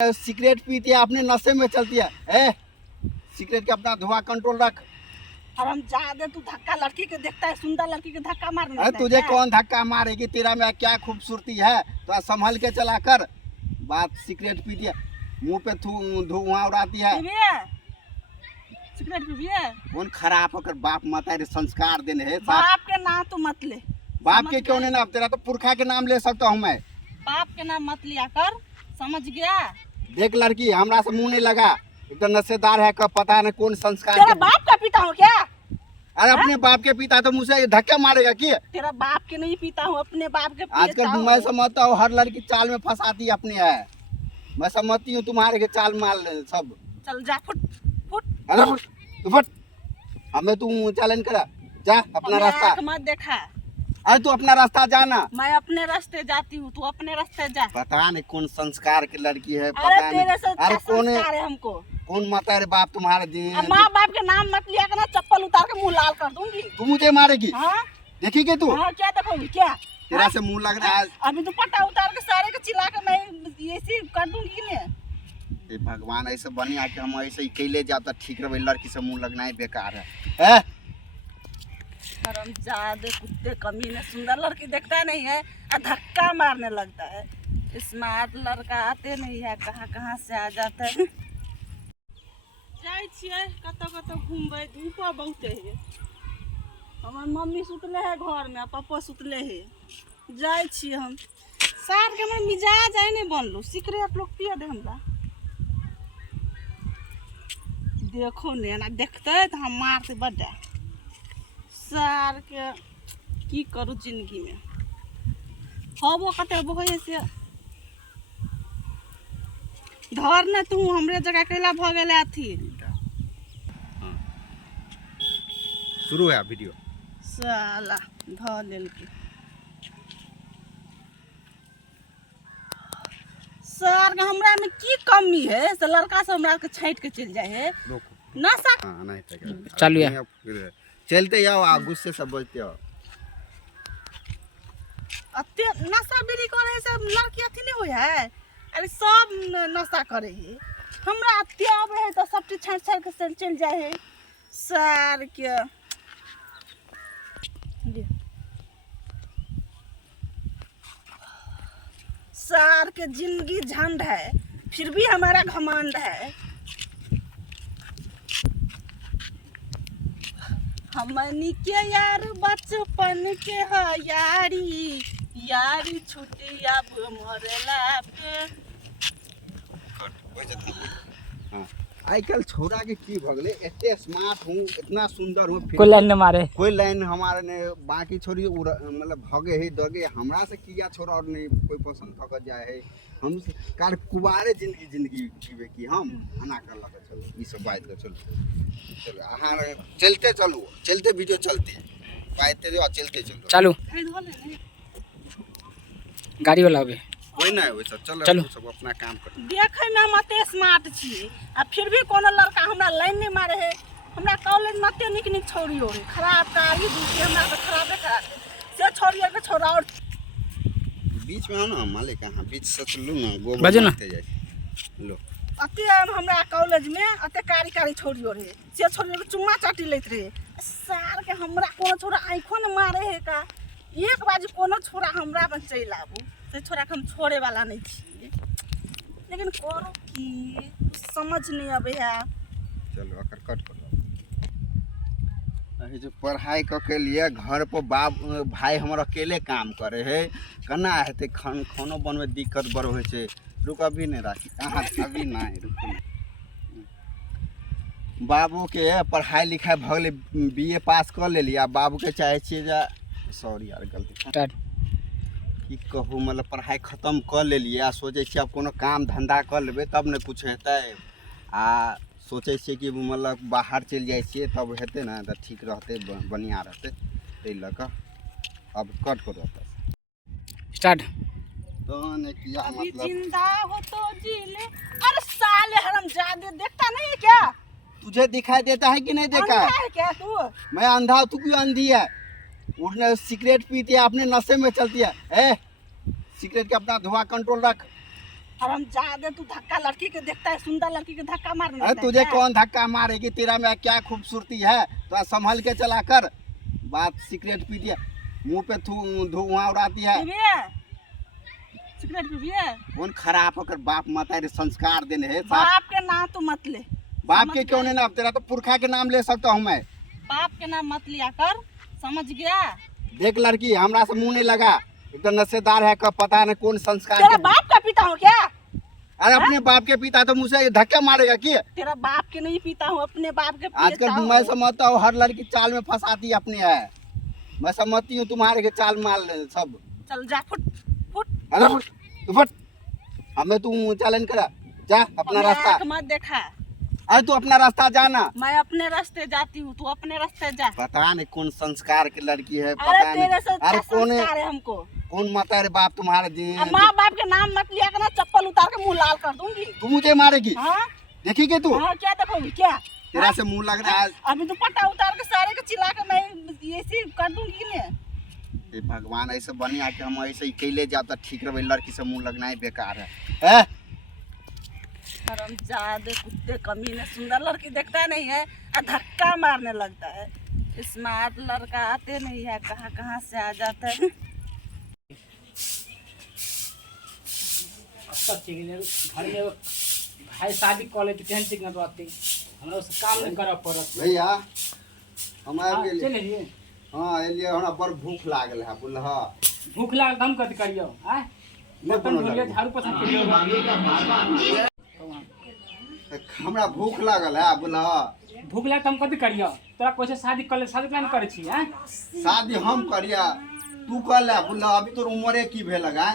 Cigarette पीती है, अपने नशे में चलती है। सिगरेट के अपना धुआं कंट्रोल रख। हम ज्यादा तू धक्का लड़की के देखता है, सुंदर लड़की के धक्का मारने। अरे तुझे कौन धक्का मारेगी, तेरा में क्या खूबसूरती है, तो संभल के चला कर। बात सिगरेट पीती है, मुंह पे धुआं उड़ाती है। सिगरेट पीबी है? कौन खराब होकर बाप माता संस्कार देने है। बाप के नाम तो मत ले। बाप के क्यों नहीं नाम, तेरा तो पुरखा के नाम ले सकता हूँ मैं। बाप के नाम मत लिया कर, समझ गया? देख लड़की, हमरा से मुंह नहीं लगा, एक तो नशेदार है, कब पता नहीं कौन संस्कार। तेरा बाप का पीता हूँ क्या? अरे अपने बाप के पीता तो मुझसे धक्का मारेगा क्या? तेरा बाप के नहीं पीता हूँ, अपने बाप के पीता आजकल हूँ। मैं समझता हूँ हर लड़की चाल में फंसाती है अपने है। मैं समझती हूँ तुम्हारे के चाल माल सब। चल जा, फुट फुट। अरे फुट, तू फुट, हमें तू चैलेंज करा, जा अपना रास्ता। मत देखा। अरे तू अपना रास्ता जाना। मैं अपने रास्ते जाती हूँ, तू अपने रास्ते जा। पता नहीं कौन संस्कार की लड़की है, अरे पता नहीं। तेरे से अरे कौन है हमको? कौन माता है बाप तुम्हारे दिन? माँ बाप के नाम मत लिया करना, चप्पल उतार के मुंह लाल कर दूंगी। तू मुझे मारेगी? हाँ? देखी तू? हाँ, क्या देखोगी क्या? तेरा से मुंह लग रहा है। अभी तो पट्टा उतार के सारे के चिल्ला के मैं ऐसे कर दूंगी ने। भगवान ऐसे बनिया कि हम ऐसे ही कैले जाता ठीक रहे, लड़की से मुंह लगना ही बेकार है। हरामजादे कुत्ते कमीने, सुंदर लड़की देखता नहीं है और धक्का मारने लगता है। स्मार्ट लड़का आते नहीं है, कहाँ से आ जाता है। जाय छियै कतौ घूमबै, धूप बहुते है। हमर मम्मी सुतले है घर में, पापा सुतले है। जाय छियै हम। सार के हमर मिजाज आइ नहीं बनलो, सिगरेट लोग पिए दे हमरा। देखो ने ना देखते तो हम मारते बड्डा। सार के की करू जिंदगी में, हबो कते बहे से धर न तू हमरे जगह कैला भ गेले अथी। शुरू है वीडियो। साला ध लेलके। सर के हमरा में की कमी है, से लड़का से हमरा के छांट के चल जाए है। नशा नहीं चालू है, चलते जाओ, आप गुस्से से बोलते हो। अते नशा बीड़ी करे से लड़की अथी नहीं होय है। अरे सब नशा करे है, हमरा अत्ते आवे है तो सब चीज छांट के चल जाए है। सर के सार के जिंदगी झंड है, फिर भी हमारा घमंड है। हमनी के यार बचपन के है यारी, यारी छुट्टी अब मरला पे। आई कल छोरा के की भगले, इतने स्मार्ट हूँ, इतना सुंदर हूँ, कोई लाइन न मारे, कोई लाइन हमारे ने बाकी छोरी मतलब भगे है दगे, हमरा से किया छोरा और नहीं कोई पसंद थक जाए है। हम कार कुबारे जिंदगी जीवे की हम हना कर लगे। चलो ई सब बात कर, चलो हाँ चलते, चलो चलते वीडियो चलते पाते रहो, चलते चलो चालू गाड़ी वाला अबे कोई ना वैसा। चलो सब अपना काम कर। देखे में मते स्मार्ट छी आ फिर भी कोनो लड़का हमरा लाइन नहीं मारे है। हमरा कॉलेज मते निक छोड़ी हो खराब कारी दूसरी हमरा के खराबे करा से छोड़िए के छोड़ा। और बीच में हो ना मालिक, कहां बीच से चलू ना गोबर बजो ना लो। अते हमरा कॉलेज में अते कारी छोड़ियो रे, से छोड़ियो के चुम्मा चाटी लेत रे। सार के हमरा कोनो छोरा आंखों न मारे है का, एक बाजी कोनो छोरा हमरा बन चल आबू, से छोरा के हम छोड़े वाला नहीं छी। लेकिन करो की समझ नहीं आवे है। चलो अकर कट कर लो। जो पढ़ाई के लिए घर पर बाप भाई हमारा अकेले काम करे है, केना हेते खानो बनवे दिक्कत बड़ होइ छै। रुक अभी नहीं राखी, कहाँ अभी नहीं रुक। बाबू के पढ़ाई लिखाई भगले, बीए पास कर ले लिया, बाबू के चाहे छिए जा सॉरी यार गलती की कहूँ, मतलब पढ़ाई खत्म कर ले लिया, सोचे छिए अब कोनो काम धंधा कर लेबे तब ने कुछ हेतै। आ सोचे छिए कि मतलब बाहर चल जाए छिए तब हेतै ना, तो ठीक रहते, बढ़िया रहते। ते लक अब कट कर रहता स्टार्ट। तो ने किया अभी मतलब जिंदा हो तो जी ले। अरे साले हरामजादे, देखता नहीं है क्या? तुझे दिखाई देता है कि नहीं देखा अंधा है क्या तू? मैं अंधा, तू क्यों अंधी है? उसने सिगरेट पीती है, अपने नशे में चलती है। सिगरेट के अपना धुआं कंट्रोल रख। और हम ज्यादा तू धक्का लड़की के देखता है, सुंदर लड़की के धक्का मारने अरे लगता है तुझे क्या? कौन धक्का मारेगी, तेरा में क्या खूबसूरती है, तो संभल के चला कर। बात सिगरेट पी दिया, मुंह पे धुआं उड़ाती है। पीबी है? सिगरेट पीबी है? कौन खराब होकर बाप माता रे संस्कार देने है। बाप के नाम तो मत ले। बाप समझ के क्यों गए? नहीं नाम, तेरा तो पुरखा के नाम ले सकता हूँ मैं। बाप के नाम मत लिया कर, समझ गया? देख लड़की, हमरा से मुंह नहीं लगा, एकदम नशेदार है, कब पता नहीं कौन संस्कार तेरा के- बाप का पिता हूँ क्या? अरे अपने बाप के पिता तो मुझसे धक्का मारेगा की। तेरा बाप के नहीं पीता हूँ, अपने बाप के आजकल पीता हूँ। मैं समझता हूँ हर लड़की चाल में फंसाती अपनी है। मैं समझती हूँ तुम्हारे के चाल माल सब। चल जा, फुट फुट। अरे फुट, तू फट, हमें तू चैलेंज करा, जा अपना अपने रास्ता। आँख मत देखा, अरे तू अपना रास्ता जाना। मैं अपने रास्ते जाती हूँ, तू अपने रास्ते जा। पता नहीं कौन संस्कार की लड़की है, अरे पता तेरे नहीं। से अच्छा अरे कौन है, संस्कार है हमको। कौन माता रे बाप तुम्हारे अब माँ बाप के नाम मत लिया करना, चप्पल उतार के मुंह लाल कर दूंगी। तू मुझे मारेगी, हाँ देखिए तू। हाँ, क्या देखोगी क्या? तेरा से मुंह लग रहा है। अभी तो पट्टा उतार के सारे के चिल्ला के मैं ऐसे कर दूंगी ने। हे भगवान, ऐसे बनी आके हम ऐसे ही कैले जाओ तो ठीक रहे। लड़की से मुंह लगना ही बेकार है। हरामजादे कुत्ते कमीने, सुंदर लड़की देखता नहीं है और धक्का मारने लगता है। स्मार्ट लड़का आते नहीं है, कहाँ कहाँ से आ जाता है। अब ठीक है, घर में भाई शादी कॉलेज टेंशन ठीक ना तो आते हमरा उस काम नहीं करा पड़त। भैया हम हाँ, आबि गेली। चले जी। हाँ एलिए, हमरा बड़ भूख लागल है बोलह। भूख लागल त हम कथी करियो? आय नहीं बर्तन कोनो धोइए, लागल। झाड़ू पोछा करियो। हमरा भूख लागल है बोलह। भूख लागल त हम कथी करियो? तोरा कोई से शादी कर ले, शादी प्लान करे छी हैं? शादी हम करिया, तू कर ले बोलह। अभी तोर उम्रे की भेल है?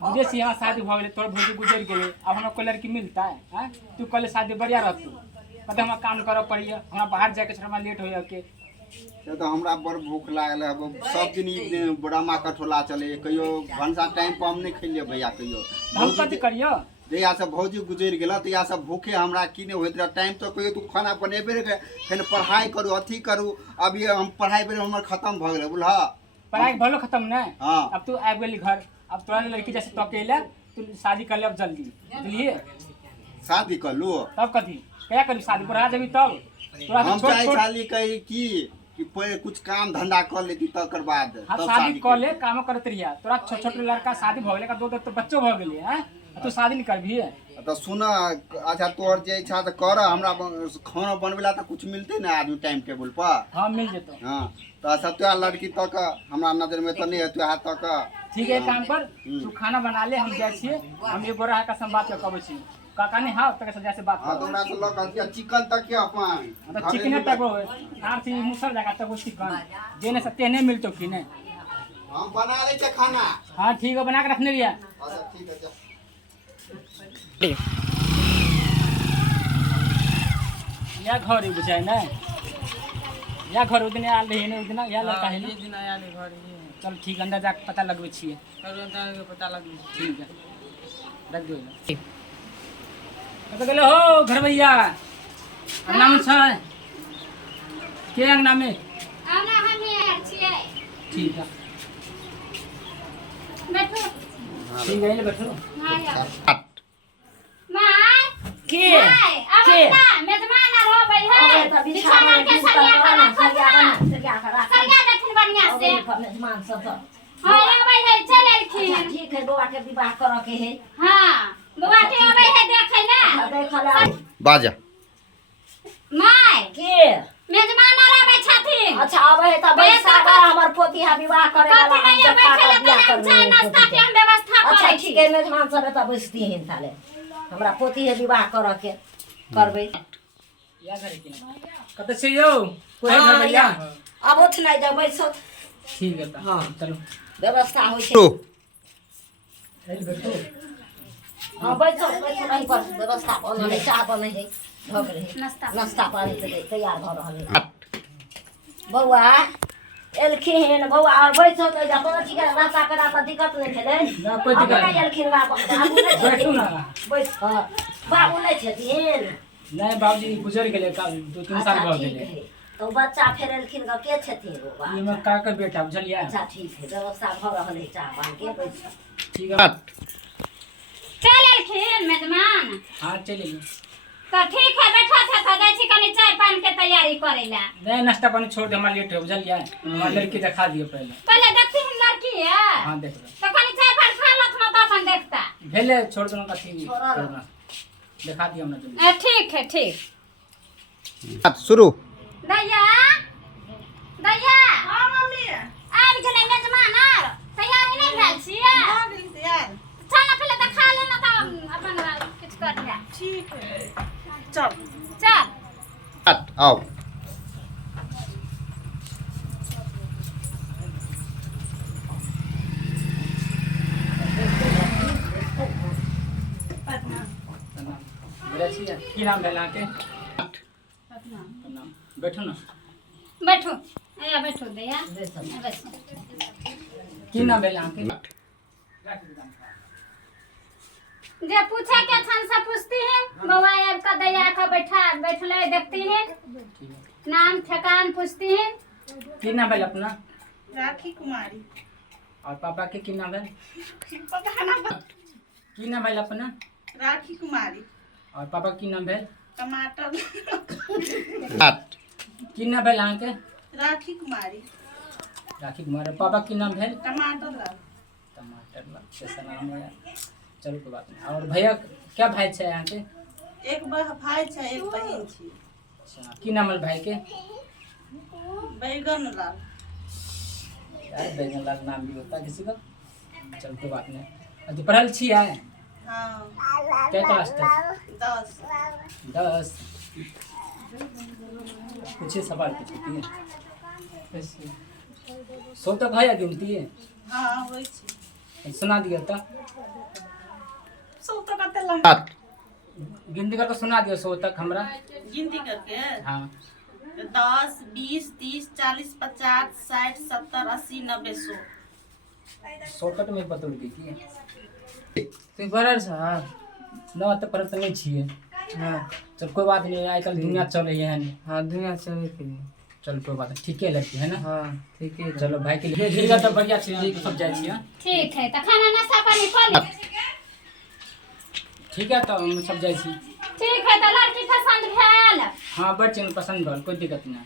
बुझे छी यहाँ शादी भ गेले, तोर भौजी गुजर गेले, अब हमरा कोई लड़की मिलता है? हैं? तू कल शादी बढ़िया रहतू, कहते हमरा काम करऽ पड़िए, हमरा बाहर जाके छ, हमरा लेट होइए के। से तो हमरा बड़ भूख लागल है। अब सब दिन ई बड़ामा कठोला चले, कहियो भनसा टाइम पर हम नहीं खैलिए भैया। कहियो हम कथी करियो? जहिया से भौजी गुजर गेल तहिया से भूखे हमरा की नहीं होइत रहे। टाइम तो कहियो तू खाना बनेबे रे, फिर पढ़ाई करू, अथी करू। अभी हम पढ़ाई बेर हमर खत्म भ गेल बुझलह। पढ़ाई भलो खत्म नहीं। हाँ। अब तू आबि गेली घर, अब तोरा लड़की जैसे तो अकेला तू शादी कर ले अब जल्दी, बुझलिए? शादी कर लू। तब कथी क्या करी? शादी बढ़ा देबी तब तोरा हम छोट चाहे छोट। साली कही कि पहले कुछ काम धंधा कर लेती तकर बाद हाँ, तब शादी कर ले, करी। काम करत रहिया। तोरा छोट छोट लड़का शादी भ गेले का, दो तो बच्चो भ गेले हैं, तू शादी नहीं करबी? तो सुन, अच्छा तोहर जे इच्छा तो कर। हमरा खाना बनवेला तो कुछ मिलते ना आदमी टाइम टेबल पर। हाँ मिल जेतो। हाँ तो सब तो लड़की तक हमरा नजर में तो नहीं है, तो तक। ठीक है, एक काम कर, तू खाना बना ले, हम जाए छिए। हम एगो रहा का सम बात कहबै छी काका ने। हाँ तक से बात हाँ कर। तो हमरा से लग कहती चिकन तक के अपन मतलब चिकने तक हो आर थी मुसर जगह तक वो चिकन जेने से तेने मिलतो कि नहीं? हम बना ले छे खाना। हाँ ठीक है, बना के रखने लिया। अच्छा ठीक है। या घर ही बुझाए ना, या घर उदिन आल रही है उदिन, या लड़का है ना? दिन आया ले घर ये चल ठीक, अंदर जाके पता लगबै छिए। पता लगी। ठीक है, रख दो। कत गेलो हो घर भैया? अंगना में छै के? अंगना में आना हमे आर छियै। ठीक है, बैठो। ठीक है, ले बैठो। माय के माय के अब ना मेजबान आर होबै है, बिछाना के सरिया करा सरिया दक्षिण बढ़िया से। मेहमान सब हां आबै है, चल एलखिन। ठीक है, बौआ के विवाह करऽ के है। हां बौआ के आबै है देखै ना। देखल बाजा माय के मेजबान आर आबै छथिन। अच्छा आवे है त बैसा बा, हमर पोती है विवाह करे कथी वाला। नहीं बैठे ले तो चाय नाश्ता के हम व्यवस्था अच्छा करै ठीक छी। है, मेहमान सब त बैसती हैं ताले। हमरा पोती है विवाह करऽ के, करबै। या करे के कत से यो कोई है घर भैया? अब उठ नहीं जाओ, बैसो। ठीक है, हाँ। चलो व्यवस्था होइ छै। ले बैठो। हाँ बैसो बैसो, नहीं पर व्यवस्था बनल है, चाह बनल है, भ गेल है, नाश्ता पानी के तैयार भ रहल है। बौआ एलखिन, बौआ और बैसो तो जा कोनो चीज के नाश्ता करा त दिक्कत नहीं भेलै ना कोई दिक्कत नहीं। नहीं। एलखिन बाबू नहीं बैठो ना। बैस बाबू नहीं छथिन। नहीं बाबूजी गुजर गेले का 2-3 साल अच्छा भ ठीक गेले। है, तो बच्चा फेर एलखिन के छथिन बौआ? ये मैं का बेटा बुझलिया? अच्छा ठीक है, व्यवस्था भ रहल है, चाह पानी के बैस। ठीक है। चल एलखिन मेजमान। हाँ चलिए। तो ठीक है बैठा था तो जाई छी कनी चाय पान के तैयारी करेला। नहीं नाश्ता पानी छोड़ दे, हमारा लेट हो बुझलिए। हमारा लड़की दिखा दियो पहले। पहले देखती हूं लड़की है। हाँ देख लो। तो कनी चाय पान खा लत ना तो अपन देखता। भेले छोड़ दो कथी करना। दिखा दियो हमने जल्दी। ठीक है ठीक। शुरू। दैया दैया हाँ मम्मी आबि गेलै मेजमान आर तैयारी नहीं भेल छियै। आ गेली तैयार। चल पहले तो खा लेना तो अपन किछ कर लिया। ठीक है चल। चल आओ। मेरा छिए की नाम भेल अहाँके? प्रणाम। बैठो ना। बैठो आया बैठो दैया बैठो। बस। की नाम भेल अहाँके? जे पूछे के छन से पूछती हैं बउआ आब का दैया का बैठले देखती हैं ठीक है। नाम ठिकान पूछती हैं। की नाम भेल अपना? राखी कुमारी। और पापा के की नाम भेल? पता ना की नाम भेल अपना? राखी कुमारी। और पापा की नाम भेल? टमाटर। की नाम भेल अहाँके? राखी कुमारी। राखी कुमार। पापा की नाम भेल? टमाटर लाल। टमाटर लाल। कैसा नाम है यार। चलो कोई बात नहीं। और भैया क्या भाई छै अहाँके? एक भाई छै एक बहिन छी। अच्छा की नाम है भाई के? बैगन लाल। यार बैगन लाल नाम भी होता है किसी का। चल कोई बात नहीं। अभी पढ़ल छी है? हाँ क्या क्लास तक? 10। 10। कुछ सवाल पूछती है। सो तक है या गिनती है? हाँ होइ छै। सुना दिया था। सौ तो कते लंबा गिनती करके सुना दियो 100 तक हमरा। गिनती करके हाँ 10 20 30 40 50 60 70 80 90 100। शॉर्टकट में बतौर दी थी। तो बरर साहब ना तो पर नहीं छिए। हां चल कोई बात नहीं। आजकल दुनिया चल रही है। हां दुनिया चल रही है। चल कोई बात नहीं। ठीक है लड़की है ना? हां ठीक है। चलो भाई के लिए ठीक है तो बढ़िया चीज सब जाए छिए। ठीक है तो खाना नाश्ता पानी खा ले। ठीक है तो हम सब जाए छी। ठीक है तो लड़की पसंद भेल? हां बड़ चीज पसंद भेल कोई दिक्कत नहीं।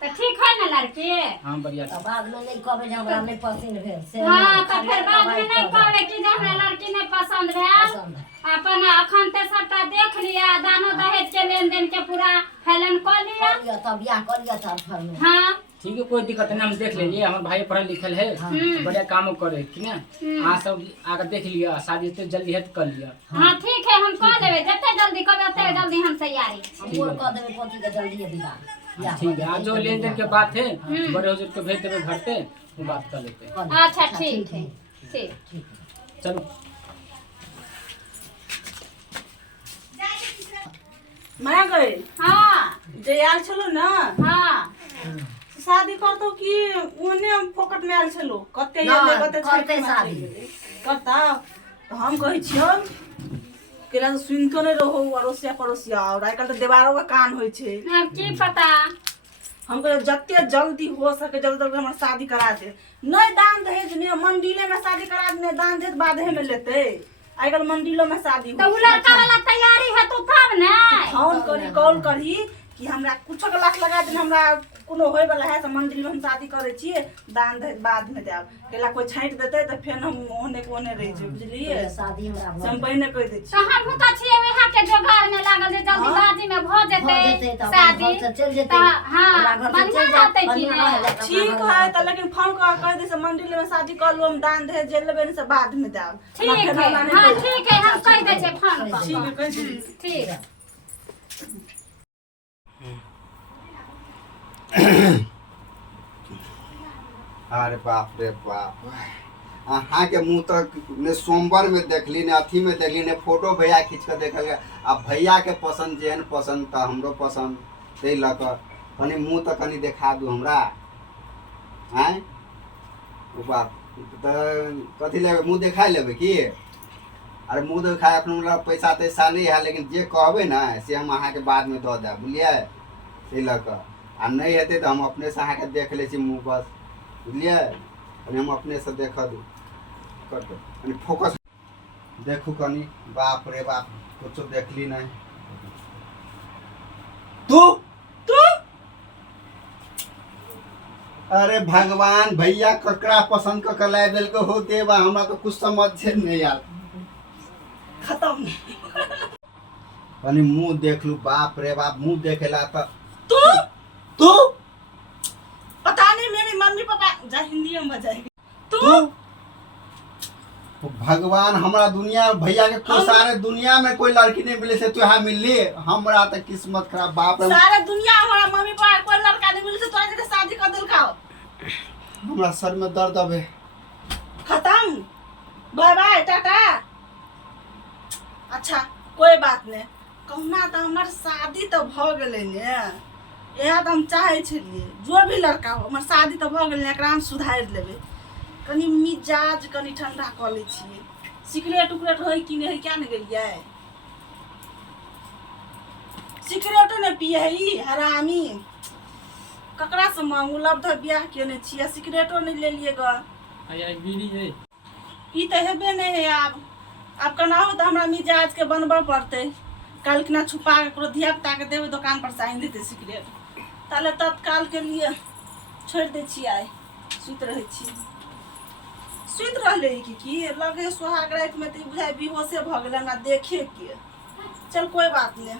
तो ठीक है ना लड़की? हां बढ़िया। तो बाद में नहीं कहबे जे हमरा नहीं पसंद भेल से। हाँ तो फिर बाद में नहीं कहबे कि जे हमरा लड़की नहीं पसंद भेल। पसंद है। अपन अखन ते सबटा देख लिया दानो दहेज के लेन देन के पूरा फैलन कर लिया। कर लिया तब बियाह कर लिया तब घर में। हाँ ठीक है कोई दिक्कत नहीं। हम देख लेंगे। हमारे भाई पढ़ल लिखल है। बढ़िया काम करे ठीक है। अहाँ सब आकर देख लिया। शादी तो जल्दी है तो कर लिया। हाँ ठीक है हम कह देबे जते जल्दी कहबे ओते जल्दी हम तैयारी। हम बोल कह देबे पोती के जल्दी बियाह। बियाह ठीक है। आज जो लेन देन के बात है बड़े हुजूर को भेज देवे घर पे वो बात कर लेते हैं। कर लिया। अच्छा ठीक है ठीक। ठीक है। चलो मैं गए हाँ जे आयल छलो ना हाँ शादी करतो कि ओने फोकट में आयल छलो कते ना, ये कते करते शादी। करता तो हम कहै छियो केला तो सुनतो नहीं रहो अड़ोसिया पड़ोसिया और आजकल तो देवारों का कान होय छे। अब की पता। हम कहे जते जल्दी हो सके जल्दी जल्दी हमारा शादी करा दे। नहीं दान दहेज नहीं मंदिले में शादी करा दे। दान दहेज बाधे में लेते आजकल मंदिलों में शादी तो उ लड़का वाला तैयारी है तो तब ना। फोन करी कॉल करी कि हमरा कुछो के लाख लगा दे हमरा कोनो होय वाला है तो मंदिर में हम शादी करे छिए दान दहेज बाद में देब। केला कोई छांट देते तो फिर हम ओने कोने रह जे बुझलिए। शादी हमरा से हम पहले कह दे छी। तो हम हुता छिए वहां के जोगाड़ में लागल जे जल्दीबाजी में भ जेते शादी। चल जेते। तो हाँ बढ़िया रहते कि नहीं। ठीक है तो लेकिन फोन कर कह दे से मंदिर में शादी कर लो हम दान दहेज जे लेबे से बाद में देब। ठीक है हाँ ठीक है हम कह दे छे फोन पर। ठीक है कह दे। ठीक है। अरे बाप रे बाप। अहाँ के मुँह तक ने सोमवार में देखली ने अथी में देखली ने फोटो भैया खींच कर देखल गया। आ भैया के पसंद जेहन पसंद तो हमरो पसंद तै लऽ कऽ कनी मुँह तक कनी देखा दू हमरा। आँय बाप तो कथी लेबै मुँह देखा लेबै की? अरे मुँह देखा एखन हमरा पैसा तैसा नहीं है लेकिन जे कहबै ना से हम अहाँ के बाद में दऽ देब बुझलिए। तै लऽ कऽ आ नहीं हेतै तो हम अपने से अहाँ के देख लै छी मुँह बस बुझलिए। हम अपने से देख दू फोकस। देखू कनी, बाप रे बाप, कुछ देखली नहीं। तू अरे भगवान, भैया ककरा पसंद क ला दिल को हो देवा, हमरा तो कुछ समझ नहीं यार। खत्म। कनी मुंह देख लू, बाप रे बाप, मुंह देखेला त तू पता नहीं, मेरी मम्मी पापा जा हिंदी में बजाएगी। तू भगवान, हमरा दुनिया भैया के कोई सारे दुनिया में कोई लड़की नहीं मिले से तू यहाँ मिलली, हमरा तो किस्मत खराब। बाप रे, सारे दुनिया हमारा मम्मी पापा कोई लड़का नहीं मिले से तोरा जैसे शादी कर दिल खाओ। हमरा सर में दर्द अब है। खत्म, बाय बाय, टाटा। अच्छा कोई बात नहीं, कहना तो हमार शादी तो भ गेलै ने, यह तो हम चाहे छलिए जो भी लड़का हो, हमार शादी तो भ गेलै, एकरा हम सुधार लेबै। कनी मिजाज कनी ठंडा क लै छियै। सिगरेट उगरेट है कि नहीं है, क्या नहीं गेलियै? सिगरेटो नहीं पिए है ई हरामी। ककरा से मांगू, लब्ध बियाह केने छियै, सिगरेटो नहीं ले लिए ग। बीड़ी है ई तो हेबे नहीं है। अब केनाहु तो हमरा मिजाज के बनबऽ पड़तै। कल के ना छुपा के ककरो धिया पुता के देबै, दुकान पर से आनि देतै सिगरेट। ताले तत्काल के लिए छोड़ दै छियै, सुति रहै छी। सुति रहले की लगे सोहाग राति में तो बुझाइ बेहोशे भ गेलै, हमरा देखे के। चल कोई बात नहीं।